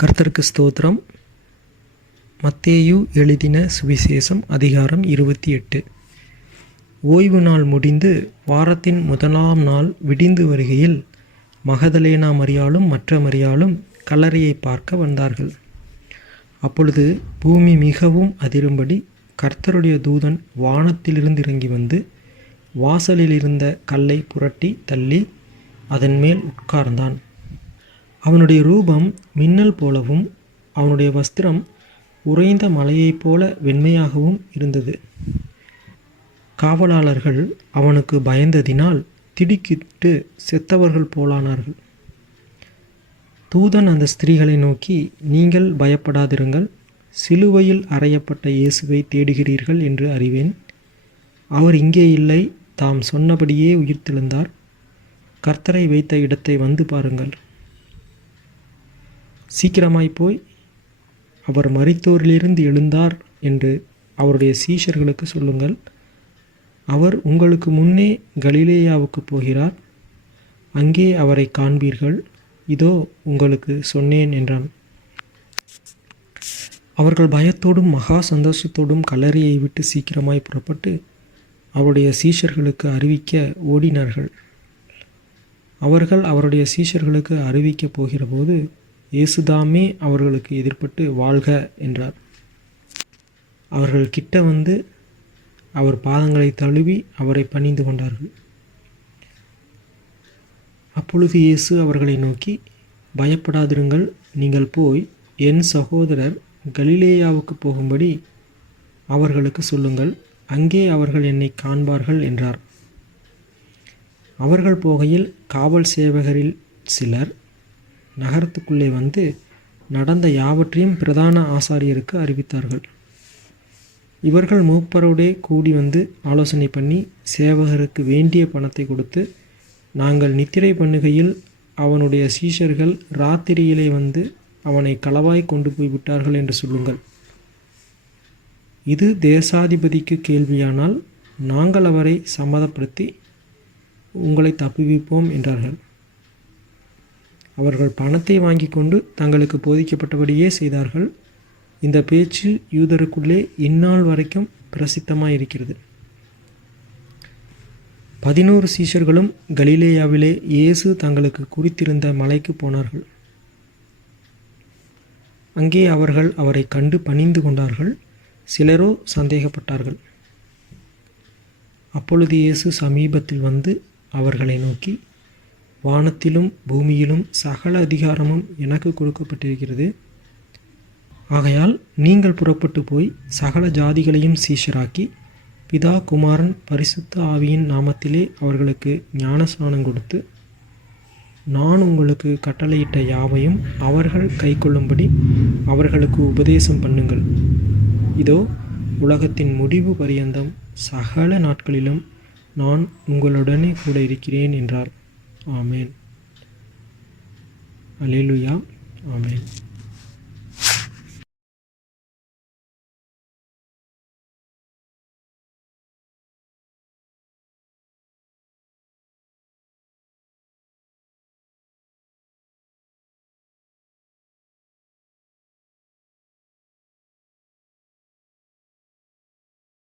கர்த்தருக்கு ஸ்தோத்திரம். மத்தேயு எழுதின சுவிசேஷம் அதிகாரம் 28. ஓய்வு நாள் முடிந்து வாரத்தின் முதலாம் நாள் விடிந்து வருகையில் மகதலேனா மரியாளும் மற்ற மரியாளும் கல்லறையை பார்க்க வந்தார்கள். அப்பொழுது பூமி மிகவும் அதிரும்படி கர்த்தருடைய தூதன் வானத்திலிருந்து இறங்கி வந்து வாசலில் இருந்த கல்லை புரட்டி தள்ளி அதன் மேல் உட்கார்ந்தான். அவனுடைய ரூபம் மின்னல் போலவும் அவனுடைய வஸ்திரம் உறைந்த மலையைப் போல வெண்மையாகவும் இருந்தது. காவலாளர்கள் அவனுக்கு பயந்ததினால் திடுக்கிட்டு செத்தவர்கள் போலானார்கள். தூதன் அந்த ஸ்திரீகளை நோக்கி, நீங்கள் பயப்படாதிருங்கள், சிலுவையில் அறையப்பட்ட இயேசுவை தேடுகிறீர்கள் என்று அறிவேன். அவர் இங்கே இல்லை, தாம் சொன்னபடியே உயிர்த்தெழுந்தார். கர்த்தரை வைத்த இடத்தை வந்து பாருங்கள். சீக்கிரமாய் போய் அவர் மரித்தோரிலிருந்து எழுந்தார் என்று அவருடைய சீஷர்களுக்கு சொல்லுங்கள். அவர் உங்களுக்கு முன்னே கலிலேயாவுக்கு போகிறார், அங்கே அவரை காண்பீர்கள். இதோ உங்களுக்கு சொன்னேன் என்றான். அவர்கள் பயத்தோடும் மகா சந்தோஷத்தோடும் கல்லறையை விட்டு சீக்கிரமாய் புறப்பட்டு அவருடைய சீஷர்களுக்கு அறிவிக்க ஓடினார்கள். அவர்கள் அவருடைய சீஷர்களுக்கு அறிவிக்கப் போகிறபோது இயேசுதாமே அவர்களுக்கு எதிர்பட்டு வாழ்க என்றார். அவர்கள் கிட்ட வந்து அவர் பாதங்களை தழுவி அவரை பணிந்து கொண்டார்கள். அப்பொழுது இயேசு அவர்களை நோக்கி, பயப்படாதிருங்கள், நீங்கள் போய் என் சகோதரர் கலிலேயாவுக்கு போகும்படி அவர்களுக்கு சொல்லுங்கள், அங்கே அவர்கள் என்னை காண்பார்கள் என்றார். அவர்கள் போகையில் காவல் சேவகரில் சிலர் நகரத்துக்குள்ளே வந்து நடந்த யாவற்றையும் பிரதான ஆசாரியருக்கு அறிவித்தார்கள். இவர்கள் மூப்பரோடே கூடி வந்து ஆலோசனை பண்ணி சேவகருக்கு வேண்டிய பணத்தை கொடுத்து, நாங்கள் நித்திரை பண்ணுகையில் அவனுடைய சீஷர்கள் ராத்திரியிலே வந்து அவனை களவாய் கொண்டு போய் விட்டார்கள் என்று சொல்லுங்கள். இது தேசாதிபதிக்கு கேள்வியானால் நாங்கள் அவரை சம்மதப்படுத்தி உங்களை தப்புவிப்போம் என்றார்கள். அவர்கள் பணத்தை வாங்கி கொண்டு தங்களுக்கு போதிக்கப்பட்டபடியே செய்தார்கள். இந்த பேச்சு யூதருக்குள்ளே இந்நாள் வரைக்கும் பிரசித்தமாக இருக்கிறது. 11 சீஷர்களும் கலிலேயாவிலே இயேசு தங்களுக்கு குறித்திருந்த மலைக்கு போனார்கள். அங்கே அவர்கள் அவரை கண்டு பணிந்து கொண்டார்கள். சிலரோ சந்தேகப்பட்டார்கள். அப்பொழுது இயேசு சமீபத்தில் வந்து அவர்களை நோக்கி, வானத்திலும் பூமியிலும் சகல அதிகாரமும் எனக்கு கொடுக்கப்பட்டிருக்கிறது. ஆகையால் நீங்கள் புறப்பட்டு போய் சகல ஜாதிகளையும் சீஷராக்கி பிதா குமாரன் பரிசுத்த ஆவியின் நாமத்திலே அவர்களுக்கு ஞானஸ்நானம் கொடுத்து, நான் உங்களுக்கு கட்டளையிட்ட யாவையும் அவர்கள் கைக்கொள்ளும்படி அவர்களுக்கு உபதேசம் பண்ணுங்கள். இதோ உலகத்தின் முடிவு பரியந்தம் சகல நாட்களிலும் நான் உங்களுடனே கூட இருக்கிறேன் என்றார். ஆமேன். அல்லேலூயா. ஆமேன்.